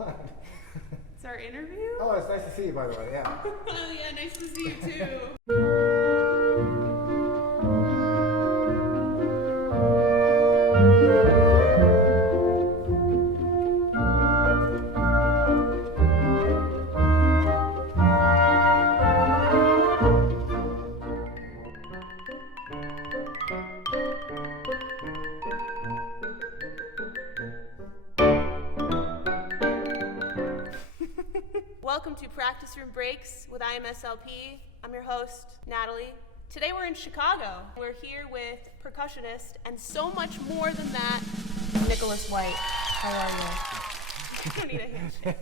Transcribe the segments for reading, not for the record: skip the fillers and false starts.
on. It's our interview? Oh, it's nice to see you, by the way, yeah. Oh, yeah, nice to see you too. Welcome to Practice Room Breaks with IMSLP. I'm your host, Natalie. Today we're in Chicago. We're here with percussionist and so much more than that, Nicholas White. How are you? You don't need a handshake.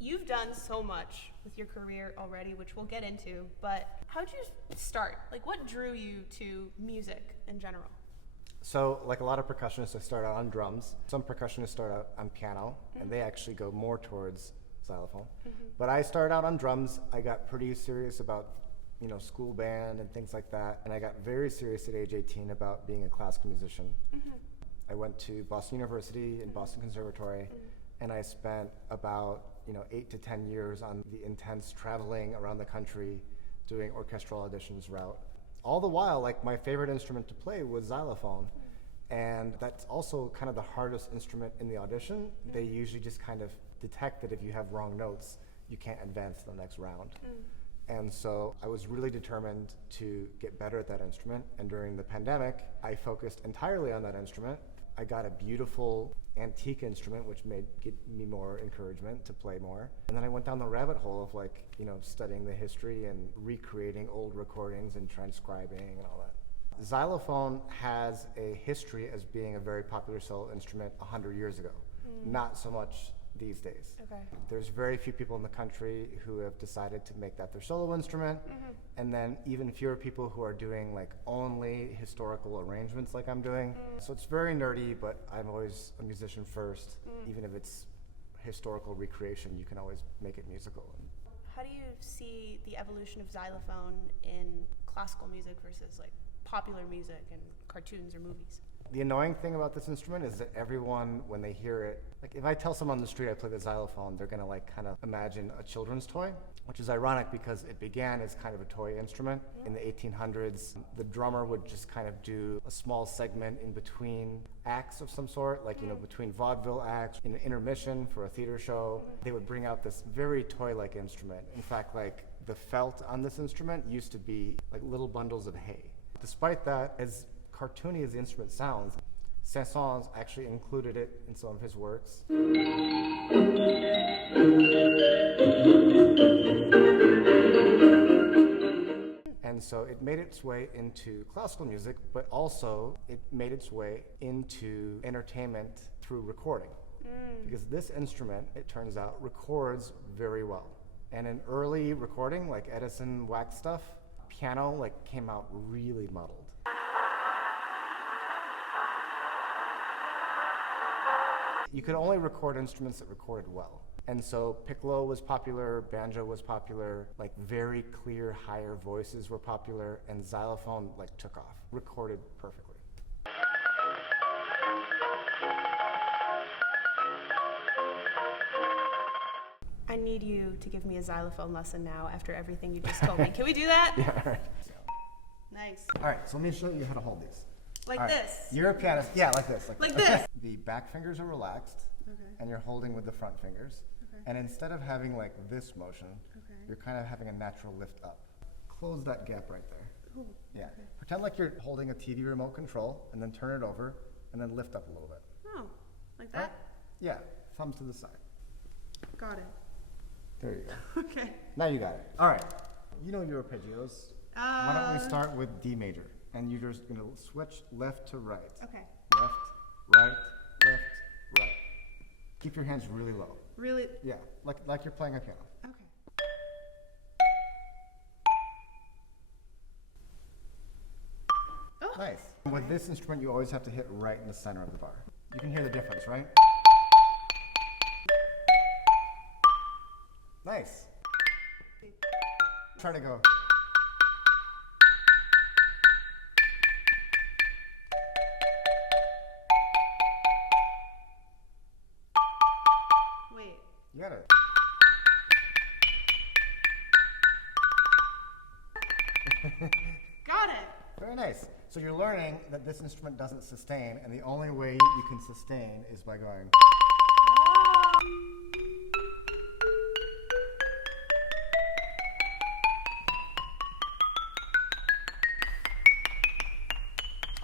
You've done so much with your career already, which we'll get into, but how'd you start? Like, what drew you to music in general? So, like a lot of percussionists, I start out on drums. Some percussionists start out on piano, and they actually go more towards xylophone. But I started out on drums. I got pretty serious about, school band and things like that. And I got very serious at age 18 about being a classical musician. I went to Boston University and Boston Conservatory, and I spent about 8 to 10 years on the intense traveling around the country, doing orchestral auditions route. All the while, like, my favorite instrument to play was xylophone. And that's also kind of the hardest instrument in the audition. They usually just kind of detect that if you have wrong notes, you can't advance to the next round. And so I was really determined to get better at that instrument. And during the pandemic, I focused entirely on that instrument. I got a beautiful antique instrument, which give me more encouragement to play more. And then I went down the rabbit hole of studying the history and recreating old recordings and transcribing and all that. Xylophone has a history as being a very popular solo instrument 100 years ago. Not so much these days. Okay. There's very few people in the country who have decided to make that their solo instrument, and then even fewer people who are doing only historical arrangements like I'm doing. So it's very nerdy, but I'm always a musician first. Even if it's historical recreation, you can always make it musical. How do you see the evolution of xylophone in classical music versus popular music and cartoons or movies? The annoying thing about this instrument is that everyone, when they hear it, if I tell someone on the street I play the xylophone, they're gonna kind of imagine a children's toy, which is ironic because it began as kind of a toy instrument. In the 1800s, the drummer would just kind of do a small segment in between acts of some sort, between vaudeville acts, in an intermission for a theater show. They would bring out this very toy-like instrument. In fact, the felt on this instrument used to be little bundles of hay. Despite that, as cartoony as the instrument sounds, Saint-Saëns actually included it in some of his works. And so it made its way into classical music, but also it made its way into entertainment through recording. Because this instrument, it turns out, records very well. And in early recording, like Edison wax stuff, piano came out really muddled. You could only record instruments that recorded well. And so piccolo was popular, banjo was popular, very clear higher voices were popular, and xylophone took off, recorded perfectly. I need you to give me a xylophone lesson now after everything you just told me. Can we do that? Yeah, all right. Nice. All right, so let me show you how to hold these. Like right. this? You're a pianist. Yeah, like this. Like this? The back fingers are relaxed, and you're holding with the front fingers. And instead of having this motion, you're kind of having a natural lift up. Close that gap right there. Ooh. Yeah. Okay. Pretend like you're holding a TV remote control, and then turn it over, and then lift up a little bit. Oh, like that? Right? Yeah, thumbs to the side. Got it. There you go. Okay. Now you got it. All right. You know your arpeggios. Why don't we start with D major? And you're just going to switch left to right. Okay. Left, right, left, right. Keep your hands really low. Really? Yeah, like you're playing a piano. Okay. Oh. Nice. With this instrument, you always have to hit right in the center of the bar. You can hear the difference, right? Nice. Try to go. Got it. Very nice. So you're learning that this instrument doesn't sustain, and the only way you can sustain is by going.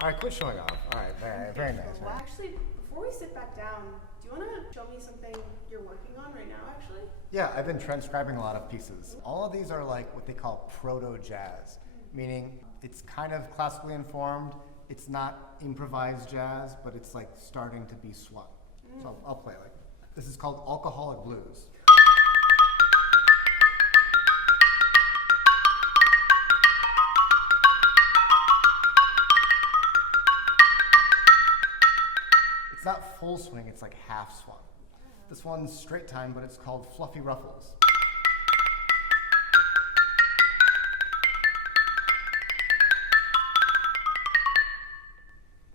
All right, quit showing off. All right, very nice. Well, actually, before we sit back down, do you want to show me something you're working on right now, actually? Yeah, I've been transcribing a lot of pieces. All of these are like what they call proto-jazz, meaning it's kind of classically informed. It's not improvised jazz, but it's like starting to be swung. So I'll play like, this is called Alcoholic Blues. It's not full swing, it's like half swung. This one's straight time, but it's called Fluffy Ruffles.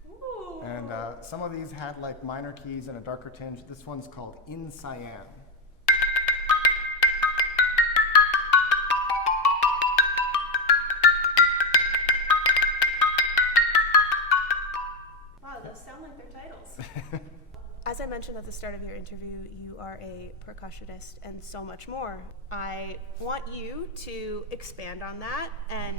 Ooh. And some of these had like minor keys and a darker tinge. This one's called In Siam. Wow, those sound like their titles. As I mentioned at the start of your interview, you are a percussionist and so much more. I want you to expand on that and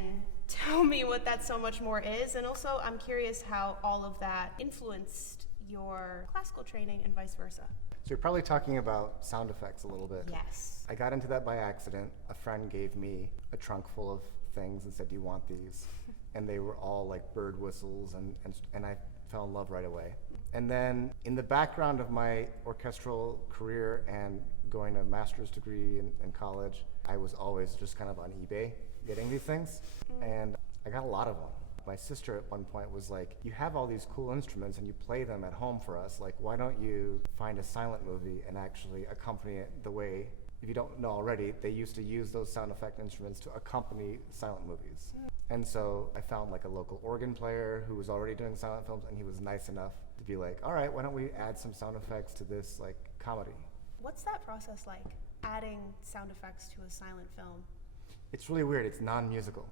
tell me what that so much more is, and also I'm curious how all of that influenced your classical training and vice versa. So you're probably talking about sound effects a little bit. Yes. I got into that by accident. A friend gave me a trunk full of things and said, "Do you want these?" And they were all like bird whistles, and I fell in love right away. And then in the background of my orchestral career and going to a master's degree in college, I was always just kind of on eBay getting these things, and I got a lot of them. My sister at one point was like, "You have all these cool instruments and you play them at home for us, like why don't you find a silent movie and actually accompany it the way," if you don't know already, they used to use those sound effect instruments to accompany silent movies. And so I found like a local organ player who was already doing silent films, and he was nice enough to be like, "All right, why don't we add some sound effects to this like comedy?" What's that process like, adding sound effects to a silent film? It's really weird. It's non-musical.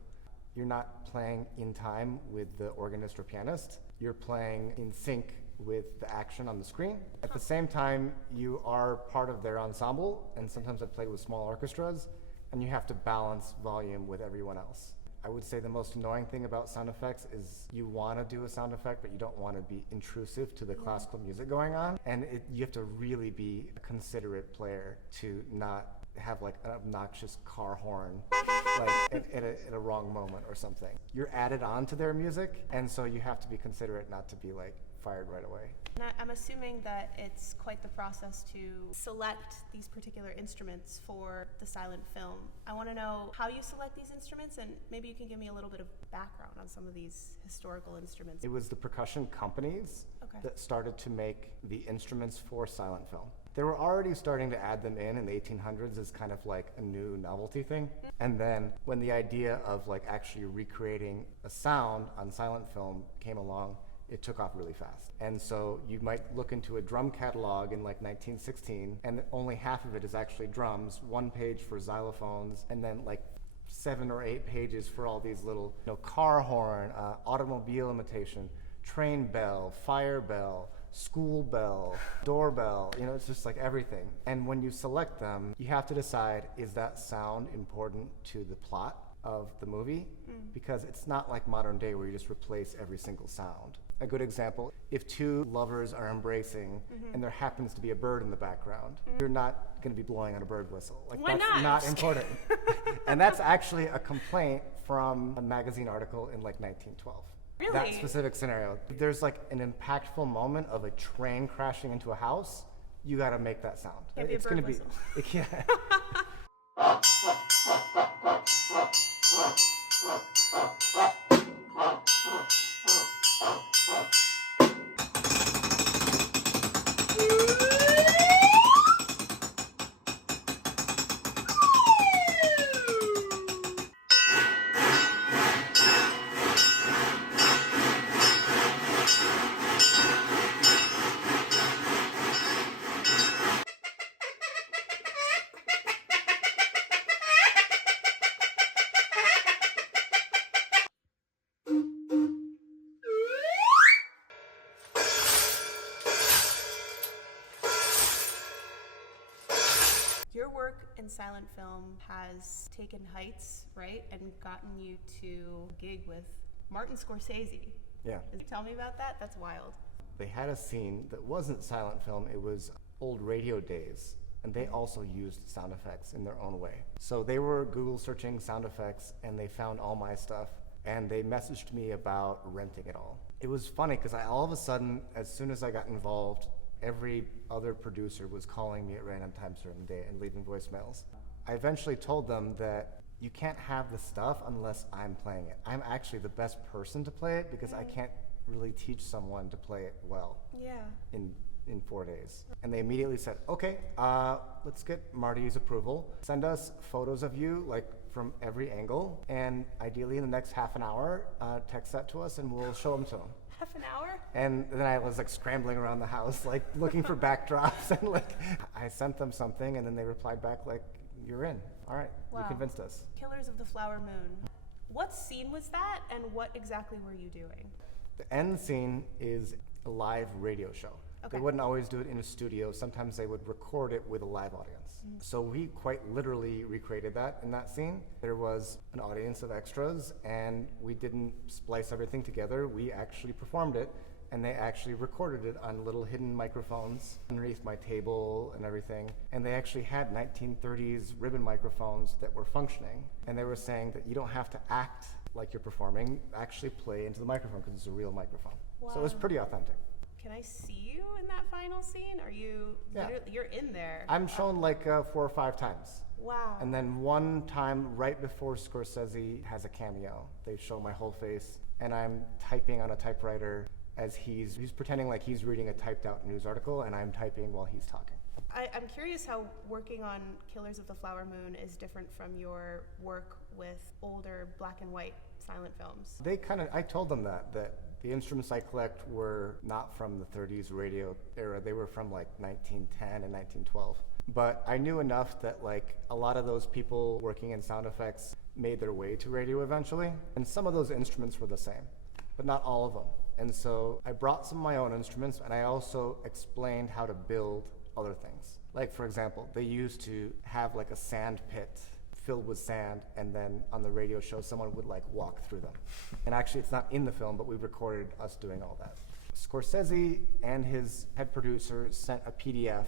You're not playing in time with the organist or pianist. You're playing in sync with the action on the screen. At the same time, you are part of their ensemble, and sometimes I've played with small orchestras, and you have to balance volume with everyone else. I would say the most annoying thing about sound effects is you want to do a sound effect, but you don't want to be intrusive to the classical music going on. And you have to really be a considerate player to not have like an obnoxious car horn like at a wrong moment or something. You're added on to their music, and so you have to be considerate not to be like fired right away. And I'm assuming that it's quite the process to select these particular instruments for the silent film. I want to know how you select these instruments, and maybe you can give me a little bit of background on some of these historical instruments. It was the percussion companies that started to make the instruments for silent film. They were already starting to add them in the 1800s as kind of like a new novelty thing. And then when the idea of like actually recreating a sound on silent film came along, it took off really fast. And so you might look into a drum catalog in like 1916, and only half of it is actually drums, one page for xylophones, and then like 7 or 8 pages for all these little, car horn, automobile imitation, train bell, fire bell, school bell, doorbell, it's just like everything. And when you select them, you have to decide, is that sound important to the plot of the movie? Because it's not like modern day where you just replace every single sound. A good example, if 2 lovers are embracing and there happens to be a bird in the background, you're not going to be blowing on a bird whistle. Like, Why that's not? not important. And that's actually a complaint from a magazine article in like 1912. Really? That specific scenario. If there's like an impactful moment of a train crashing into a house, you got to make that sound. Can't be a bird whistle. Yeah. work in silent film has taken heights, right, and gotten you to gig with Martin Scorcese. Yeah. Tell me about that. That's wild. They had a scene that wasn't silent film, it was old radio days. And they also used sound effects in their own way. So they were Google searching sound effects and they found all my stuff and they messaged me about renting it all. It was funny because all of a sudden, as soon as I got involved, every other producer was calling me at random times during the day and leaving voicemails. I eventually told them that you can't have the stuff unless I'm playing it. I'm actually the best person to play it because I can't really teach someone to play it well in 4 days. And they immediately said, okay, let's get Marty's approval. Send us photos of you, like from every angle, and ideally in the next half an hour, text that to us and we'll show them to them. Half an hour? And then I was like scrambling around the house, like looking for backdrops, and like I sent them something and then they replied back like, you're in, all right, you convinced us. Killers of the Flower Moon. What scene was that and what exactly were you doing? The end scene is a live radio show. Okay. They wouldn't always do it in a studio. Sometimes they would record it with a live audience. So we quite literally recreated that in that scene. There was an audience of extras and we didn't splice everything together. We actually performed it and they actually recorded it on little hidden microphones underneath my table and everything. And they actually had 1930s ribbon microphones that were functioning. And they were saying that you don't have to act like you're performing, actually play into the microphone because it's a real microphone. Wow. So it was pretty authentic. Can I see you in that final scene? Are you, you're in there? I'm shown like 4 or 5 times. Wow. And then one time right before Scorsese has a cameo, they show my whole face and I'm typing on a typewriter as he's pretending like he's reading a typed out news article and I'm typing while he's talking. I'm curious how working on Killers of the Flower Moon is different from your work with older black and white silent films. I told them that the instruments I collect were not from the 30s radio era. They were from like 1910 and 1912. But I knew enough that like a lot of those people working in sound effects made their way to radio eventually. And some of those instruments were the same, but not all of them. And so I brought some of my own instruments and I also explained how to build other things. Like for example, they used to have like a sand pit filled with sand, and then on the radio show someone would like walk through them. And actually it's not in the film, but we recorded us doing all that. Scorsese and his head producer sent a PDF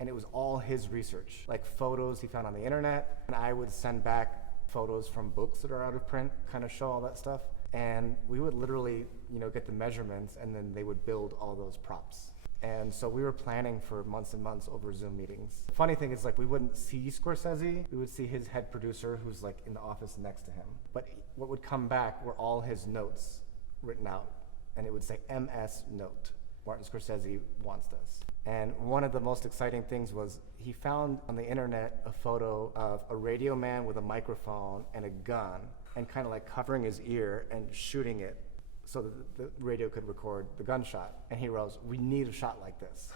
and it was all his research, like photos he found on the internet, and I would send back photos from books that are out of print, kind of show all that stuff. And we would literally, get the measurements and then they would build all those props. And so we were planning for months and months over Zoom meetings. The funny thing is like we wouldn't see Scorsese, we would see his head producer who's like in the office next to him. But what would come back were all his notes written out. And it would say MS note, Martin Scorsese wants this. And one of the most exciting things was he found on the internet a photo of a radio man with a microphone and a gun and kind of like covering his ear and shooting it so that the radio could record the gunshot. And he wrote, we need a shot like this.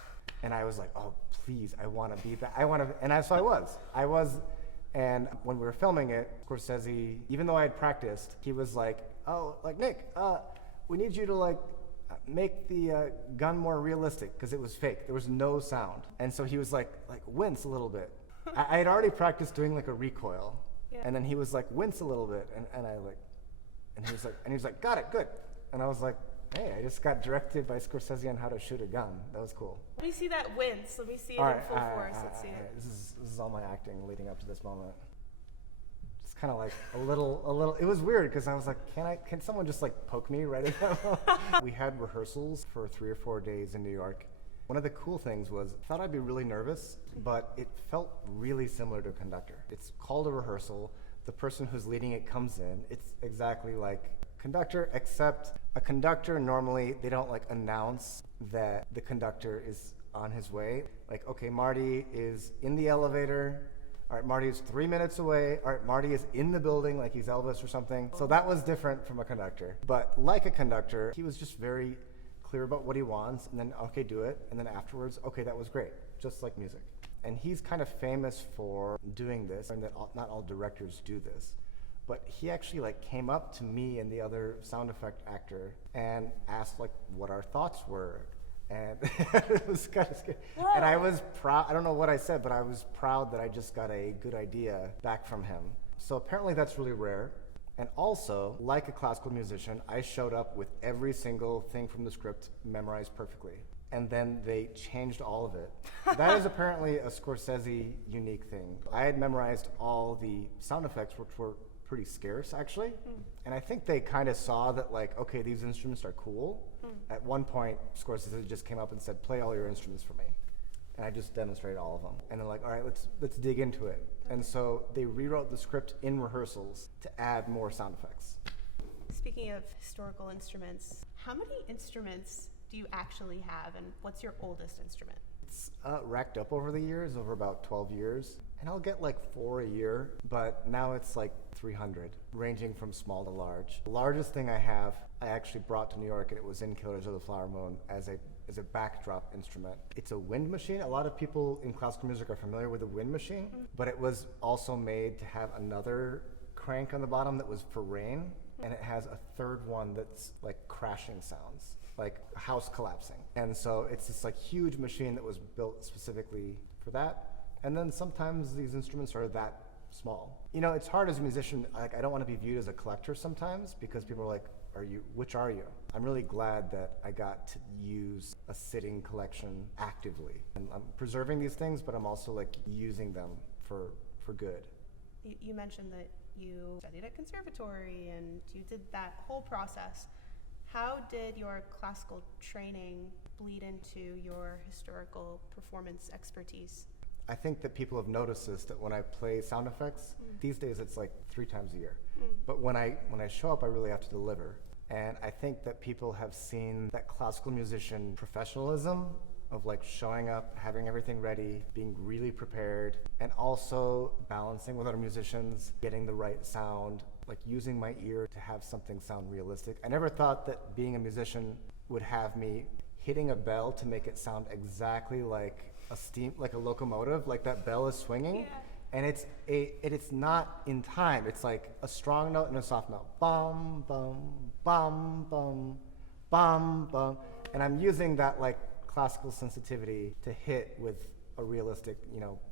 And I was like, oh, please, I want to be that. So I was. And when we were filming it, Scorsese, even though I had practiced, he was like, oh, like, Nick, we need you to like make the gun more realistic because it was fake. There was no sound. And so he was like wince a little bit. I had already practiced doing like a recoil. Yeah. And then he was like, wince a little bit. And he was like, got it, good. And I was like, hey, I just got directed by Scorsese on how to shoot a gun. That was cool. Let me see that wince. Let me see it in full force. Let's see it. This is all my acting leading up to this moment. Just kind of like a little. It was weird because I was like, can someone just like poke me right at that moment? We had rehearsals for 3 or 4 days in New York. One of the cool things was, I thought I'd be really nervous, but it felt really similar to a conductor. It's called a rehearsal. The person who's leading it comes in. It's exactly like conductor, except a conductor normally they don't like announce that the conductor is on his way. Like, okay, Marty is in the elevator. All right, Marty is 3 minutes away. All right, Marty is in the building like he's Elvis or something. So that was different from a conductor. But like a conductor, he was just very clear about what he wants and then, okay, do it. And then afterwards, okay, that was great. Just like music. And he's kind of famous for doing this, and that not all directors do this. But he actually like came up to me and the other sound effect actor and asked like what our thoughts were And it was kind of scary. Whoa. And I was proud, I don't know what I said, but I was proud that I just got a good idea back from him. So apparently that's really rare. And also, like a classical musician, I showed up with every single thing from the script memorized perfectly. And then they changed all of it. That is apparently a Scorcese unique thing. I had memorized all the sound effects, which were pretty scarce, actually. And I think they kind of saw that, like, okay, these instruments are cool. At one point, Scorcese just came up and said, play all your instruments for me. And I just demonstrated all of them. And they're like, all right, let's dig into it. And so they rewrote the script in rehearsals to add more sound effects. Speaking of historical instruments, how many instruments do you actually have, and what's your oldest instrument? It's racked up over the years, over about 12 years. And I'll get like 4 a year, but now it's like 300, ranging from small to large. The largest thing I have, I actually brought to New York, and it was in Killers of the Flower Moon as a backdrop instrument. It's a wind machine. A lot of people in classical music are familiar with a wind machine, but it was also made to have another crank on the bottom that was for rain, and it has a third one that's like crashing sounds, like a house collapsing. And so it's this like huge machine that was built specifically for that. And then sometimes these instruments are that small. You know, it's hard as a musician. Like, I don't want to be viewed as a collector sometimes because people are like, which are you? I'm really glad that I got to use a sitting collection actively. And I'm preserving these things, but I'm also like using them for good. You mentioned that you studied at conservatory and you did that whole process. How did your classical training bleed into your historical performance expertise? I think that people have noticed this, that when I play sound effects, these days it's like 3 times a year. But when I show up, I really have to deliver. And I think that people have seen that classical musician professionalism of like showing up, having everything ready, being really prepared, and also balancing with other musicians, getting the right sound, like using my ear to have something sound realistic. I never thought that being a musician would have me hitting a bell to make it sound exactly like a locomotive, like that bell is swinging. Yeah. And it's not in time. It's like a strong note and a soft note. Bum, bum, bum, bum, bum, bum. And I'm using that like classical sensitivity to hit with a realistic,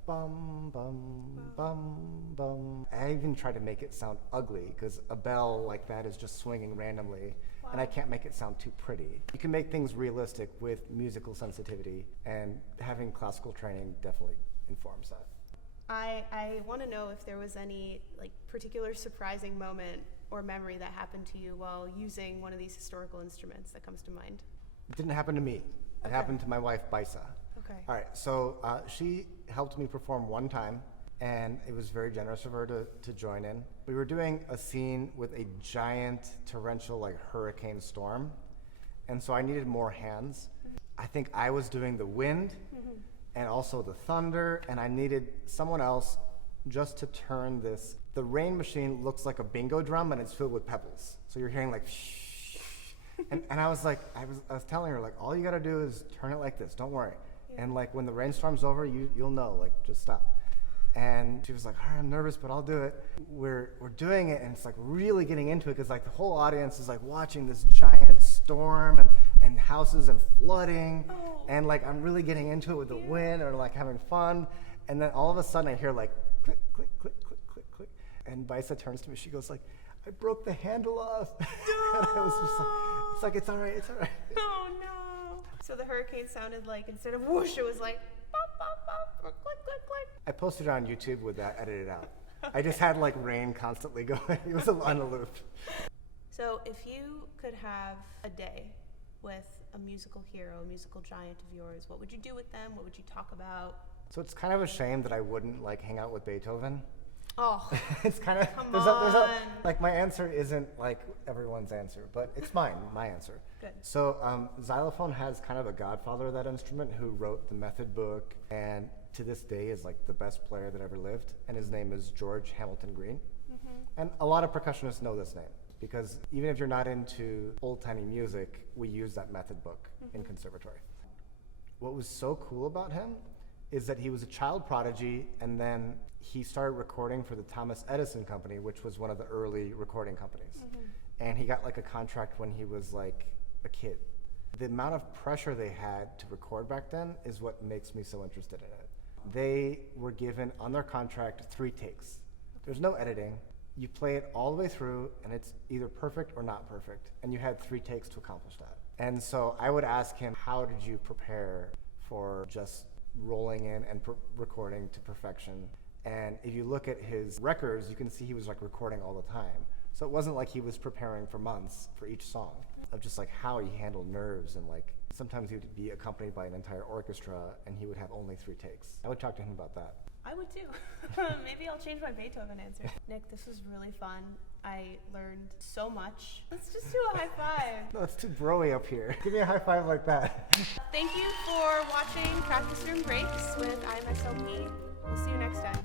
bum, bum, bum, bum. I even try to make it sound ugly because a bell like that is just swinging randomly. Wow. And I can't make it sound too pretty. You can make things realistic with musical sensitivity, and having classical training definitely informs that. I want to know if there was any like particular surprising moment or memory that happened to you while using one of these historical instruments that comes to mind. It didn't happen to me. It happened to my wife, Baisa. Okay. All right, so she helped me perform one time, and it was very generous of her to join in. We were doing a scene with a giant torrential like hurricane storm, and so I needed more hands. I think I was doing the wind and also the thunder, and I needed someone else just to turn this. The rain machine looks like a bingo drum, and it's filled with pebbles. So you're hearing like and I was like, I was telling her like, all you gotta do is turn it like this, don't worry. Yeah. And like when the rainstorm's over, you'll know, like just stop. And she was like, I'm nervous, but I'll do it. We're doing it, and it's like really getting into it because like the whole audience is like watching this giant storm and houses and flooding. Oh. And like I'm really getting into it with the wind or like having fun. And then all of a sudden I hear like click, click, click, click, click, click. And Baisa turns to me, she goes like, I broke the handle off. And I was just like, it's all right, it's all right. Oh no. So the hurricane sounded like, instead of whoosh, it was like bop, bop, bop, or click, click, click. I posted it on YouTube with that edited out. Okay. I just had like rain constantly going. It was on a loop. So if you could have a day with a musical hero, a musical giant of yours, what would you do with them? What would you talk about? So it's kind of a shame that I wouldn't like hang out with Beethoven. Oh, it's kind of, like my answer isn't like everyone's answer, but it's my answer. Good. So Xylophone has kind of a godfather of that instrument who wrote the method book, and to this day is like the best player that ever lived, and his name is George Hamilton Green. And a lot of percussionists know this name because even if you're not into old-timey music, we use that method book in conservatory. What was so cool about him is that he was a child prodigy, and then he started recording for the Thomas Edison Company, which was one of the early recording companies. And he got like a contract when he was like a kid. The amount of pressure they had to record back then is what makes me so interested in it. They were given on their contract 3 takes. There's no editing. You play it all the way through and it's either perfect or not perfect. And you had 3 takes to accomplish that. And so I would ask him, how did you prepare for just rolling in and recording to perfection? And if you look at his records, you can see he was like recording all the time. So it wasn't like he was preparing for months for each song, of just like how he handled nerves, and like sometimes he would be accompanied by an entire orchestra and he would have only 3 takes. I would talk to him about that. I would too. Maybe I'll change my Beethoven answer. Nick, this was really fun. I learned so much. Let's just do a high five. No, it's too broy up here. Give me a high five like that. Thank you for watching Practice Room Breaks with IMSLP. We'll see you next time.